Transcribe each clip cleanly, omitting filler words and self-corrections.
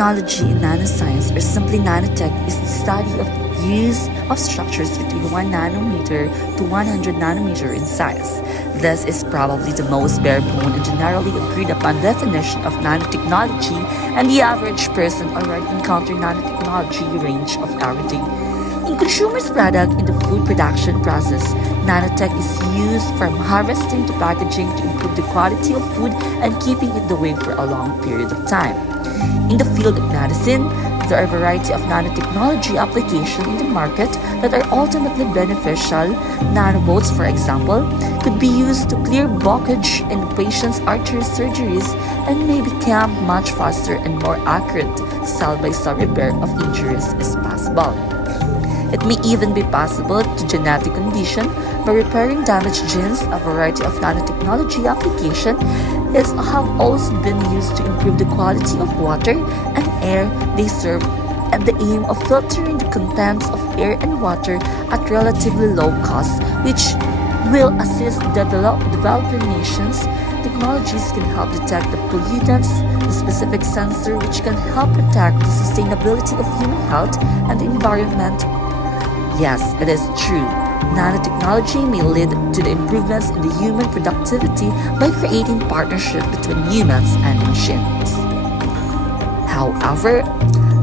Nanotechnology and nanoscience, or simply nanotech, is the study of the use of structures between 1 nanometer to 100 nanometer in size. This is probably the most bare-bone and generally agreed upon definition of nanotechnology, and the average person already encounters nanotechnology range of every day. In consumers' product in the food production process, nanotech is used from harvesting to packaging to improve the quality of food and keeping it the way for a long period of time. In the field of medicine, there are a variety of nanotechnology applications in the market that are ultimately beneficial. Nanobots, for example, could be used to clear blockage in the patient's artery surgeries and may become much faster and more accurate cell-by-cell repair of injuries is possible. It may even be possible to genetic condition by repairing damaged genes. A variety of nanotechnology application have also been used to improve the quality of water and air they serve and the aim of filtering the contents of air and water at relatively low cost, which will assist developing nations. Technologies can help detect the pollutants, the specific sensor which can help protect the sustainability of human health and the environment. Yes, it is true. Nanotechnology may lead to the improvements in the human productivity by creating partnership between humans and machines. However,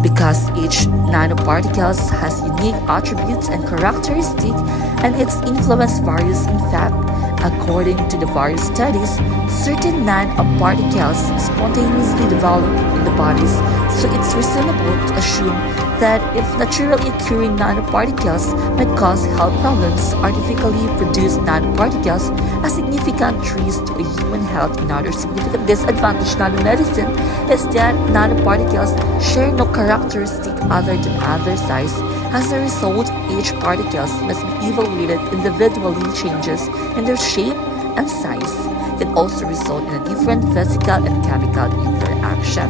because each nanoparticles has unique attributes and characteristics, and its influence varies in fact, according to the various studies, certain nanoparticles spontaneously develop in the bodies, so it's reasonable to assume that if naturally occurring nanoparticles might cause health problems, artificially produced nanoparticles are significant risk to human health. Another significant disadvantage of nanomedicine is that nanoparticles share no characteristic other than other size. As a result, each particles must be evaluated individually. Changes in their shape and size can also result in a different physical and chemical interaction.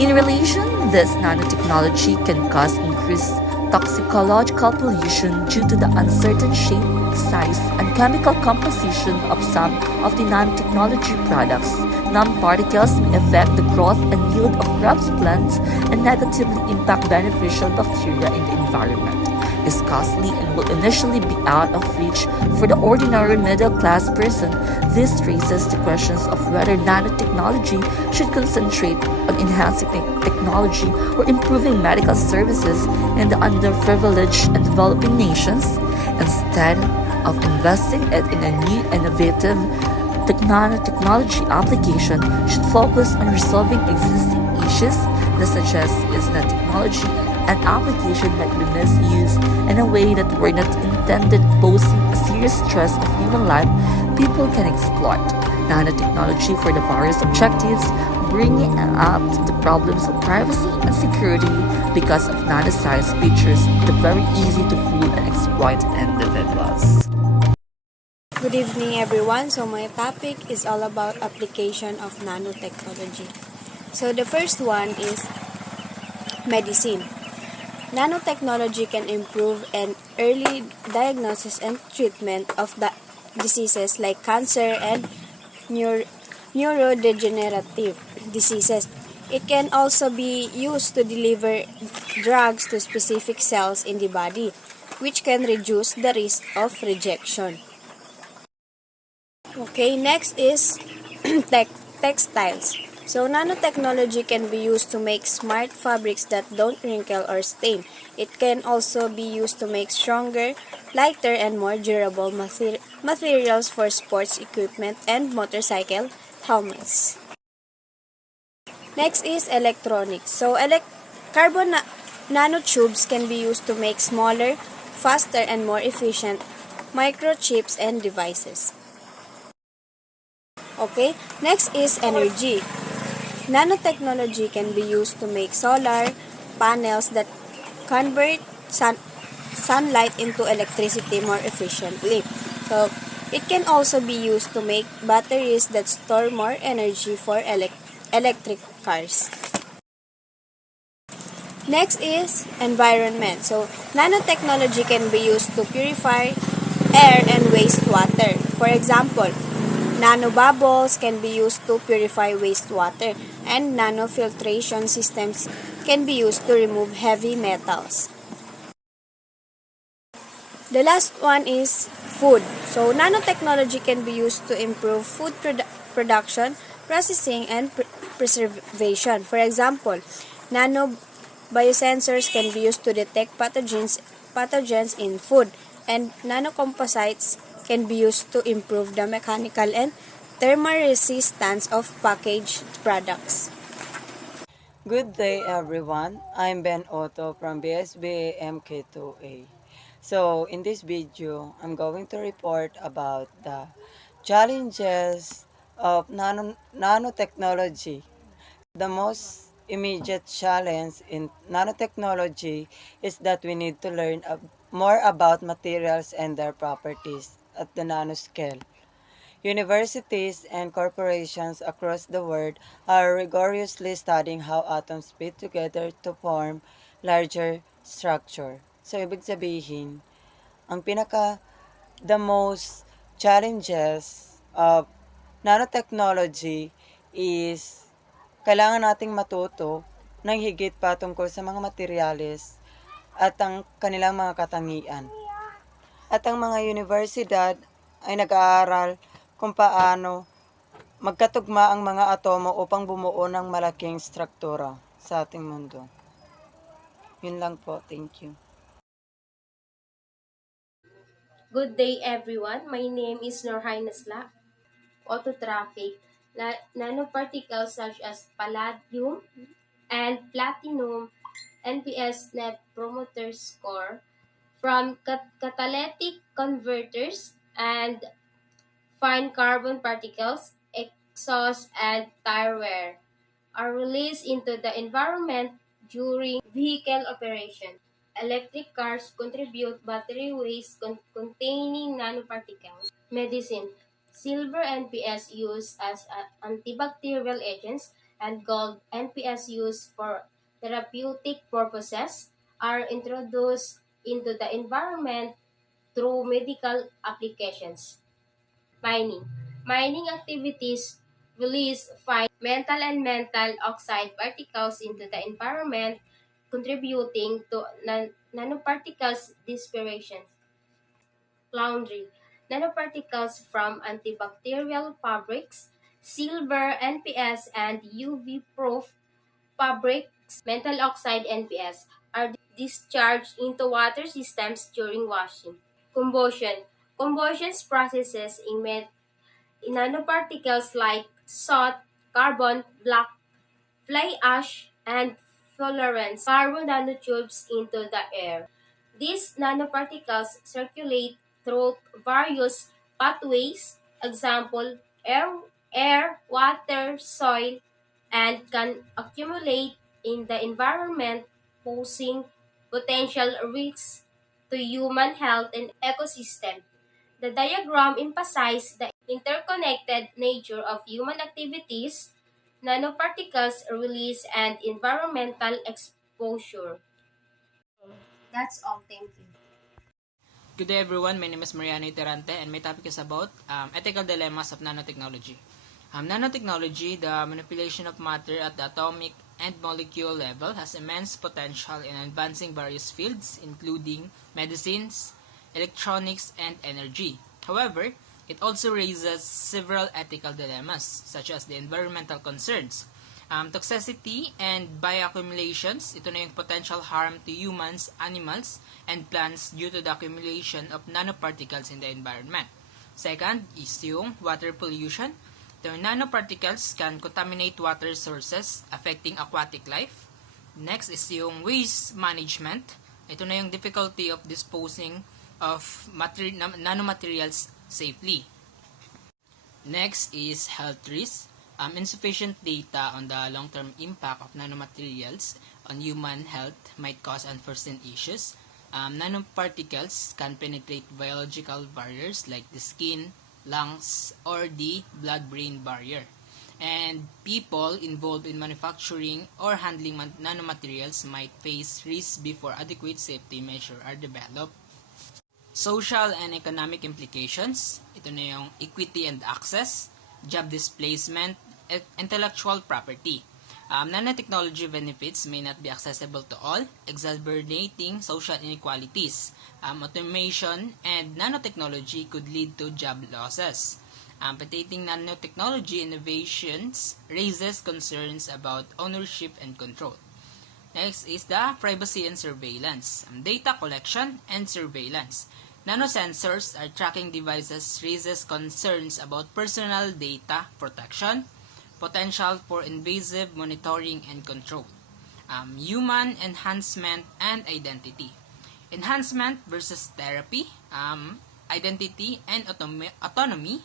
In relation, this nanotechnology can cause increased toxicological pollution due to the uncertain shape, size, and chemical composition of some of the nanotechnology products. Nanoparticles may affect the growth and yield of crops, plants, and negatively impact beneficial bacteria in the environment. Is costly and will initially be out of reach for the ordinary middle-class person. This raises the questions of whether nanotechnology should concentrate on enhancing technology or improving medical services in the underprivileged and developing nations, instead of investing it in a new innovative nanotechnology application should focus on resolving existing issues such as is nanotechnology an application that be misused in a way that were not intended, posing a serious stress of human life people can exploit. Nanotechnology for the various objectives, bringing up the problems of privacy and security because of nano-sized features that are very easy to fool and exploit individuals. Good evening, everyone. So my topic is all about application of nanotechnology. So the first one is medicine. Nanotechnology can improve an early diagnosis and treatment of the diseases like cancer and neurodegenerative diseases. It can also be used to deliver drugs to specific cells in the body, which can reduce the risk of rejection. Okay, next is textiles. So nanotechnology can be used to make smart fabrics that don't wrinkle or stain. It can also be used to make stronger, lighter, and more durable materials for sports equipment and motorcycle helmets. Next is electronics. So carbon nanotubes can be used to make smaller, faster, and more efficient microchips and devices. Okay, next is energy. Nanotechnology can be used to make solar panels that convert sunlight into electricity more efficiently. So, it can also be used to make batteries that store more energy for electric cars. Next is environment. So, nanotechnology can be used to purify air and wastewater. For example, nanobubbles can be used to purify wastewater, and nanofiltration systems can be used to remove heavy metals. The last one is food. So, nanotechnology can be used to improve food production, processing, and preservation. For example, nano biosensors can be used to detect pathogens in food, and nanocomposites can be used to improve the mechanical and thermal resistance of packaged products. Good day everyone. I'm Ben Otto from BSBA MK2A. So in this video, I'm going to report about the challenges of nanotechnology. The most immediate challenge in nanotechnology is that we need to learn more about materials and their properties at the nanoscale. Universities and corporations across the world are rigorously studying how atoms fit together to form larger structure. So, ibig sabihin, the most challenges of nanotechnology is kailangan nating matuto ng higit pa tungkol sa mga materyales at ang kanilang mga katangian. At ang mga universidad ay nag-aaral kung paano magkatugma ang mga atomo upang bumuo ng malaking struktura sa ating mundo. Yun lang po. Thank you. Good day, everyone. My name is Norhay Nasla. Auto traffic, nanoparticles such as palladium and platinum, NPS net promoter score from catalytic converters and fine carbon particles, exhaust, and tire wear are released into the environment during vehicle operation. Electric cars contribute battery waste containing nanoparticles. Medicine. Silver NPS used as antibacterial agents and gold NPS used for therapeutic purposes are introduced into the environment through medical applications. Mining. Mining activities release fine metal oxide particles into the environment, contributing to nanoparticles dispersion. Laundry. Nanoparticles from antibacterial fabrics, silver NPS, and UV-proof fabrics, metal oxide NPS, are discharged into water systems during washing. Combustion. Combustion processes in nanoparticles like soot, carbon, black fly ash, and fluorines carbon nanotubes into the air. These nanoparticles circulate through various pathways, example, air, water, soil, and can accumulate in the environment, posing potential risks to human health and ecosystem. The diagram emphasizes the interconnected nature of human activities, nanoparticles release, and environmental exposure. That's all. Thank you. Good day everyone, my name is Mariano Iterante and my topic is about ethical dilemmas of nanotechnology. Nanotechnology, the manipulation of matter at the atomic and molecule level, has immense potential in advancing various fields including medicines, electronics, and energy. However, it also raises several ethical dilemmas such as the environmental concerns, toxicity and bioaccumulations. Ito na yung potential harm to humans, animals, and plants due to the accumulation of nanoparticles in the environment. Second is yung water pollution. The nanoparticles can contaminate water sources affecting aquatic life. Next is yung waste management. Ito na yung difficulty of disposing of nanomaterials safely. Next is health risks. Insufficient data on the long-term impact of nanomaterials on human health might cause unforeseen issues. Nanoparticles can penetrate biological barriers like the skin, lungs, or the blood-brain barrier. And people involved in manufacturing or handling nanomaterials might face risks before adequate safety measures are developed. Social and economic implications. Ito na yung equity and access, job displacement, intellectual property. Nanotechnology benefits may not be accessible to all, exacerbating social inequalities. Automation and nanotechnology could lead to job losses. Updating nanotechnology innovations raises concerns about ownership and control. Next is the privacy and surveillance. Data collection and surveillance. Nanosensors are tracking devices raises concerns about personal data protection, potential for invasive monitoring and control. Human enhancement and identity. Enhancement versus therapy, identity and autonomy.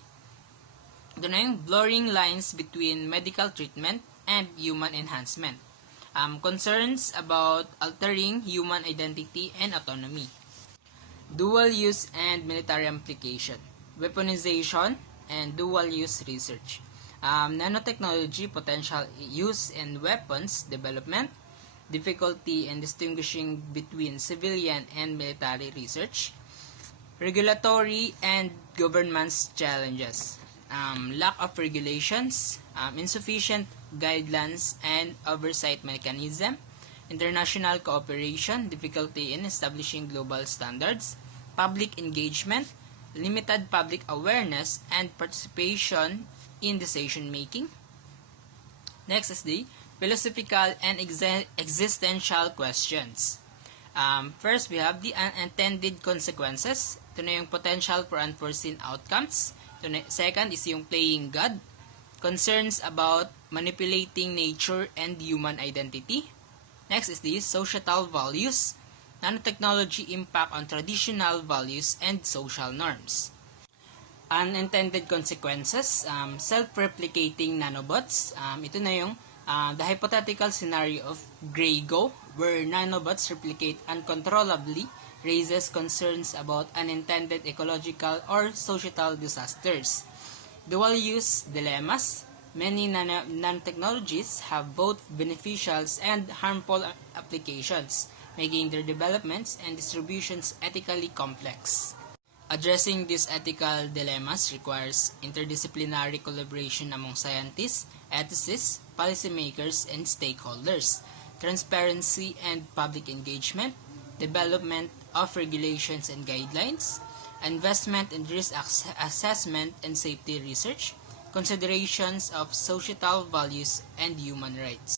Ito na yung blurring lines between medical treatment and human enhancement. Concerns about altering human identity and autonomy. Dual use and military application. Weaponization and dual use research. Nanotechnology potential use in weapons development. Difficulty in distinguishing between civilian and military research. Regulatory and governance challenges. Lack of regulations, insufficient guidelines and oversight mechanism, international cooperation, difficulty in establishing global standards, public engagement, limited public awareness and participation in decision making. Next is the philosophical and existential questions. First, we have the unintended consequences. Ito na yung potential for unforeseen outcomes. Second is yung playing God. Concerns about manipulating nature and human identity. Next is the societal values. Nanotechnology impact on traditional values and social norms. Unintended consequences, self-replicating nanobots. Ito na yung the hypothetical scenario of Grey-Go, where nanobots replicate uncontrollably, raises concerns about unintended ecological or societal disasters. Dual-use dilemmas. Many nanotechnologies have both beneficial and harmful applications, making their developments and distributions ethically complex. Addressing these ethical dilemmas requires interdisciplinary collaboration among scientists, ethicists, policymakers, and stakeholders, transparency and public engagement, development of regulations and guidelines, investment in risk assessment and safety research, considerations of societal values and human rights.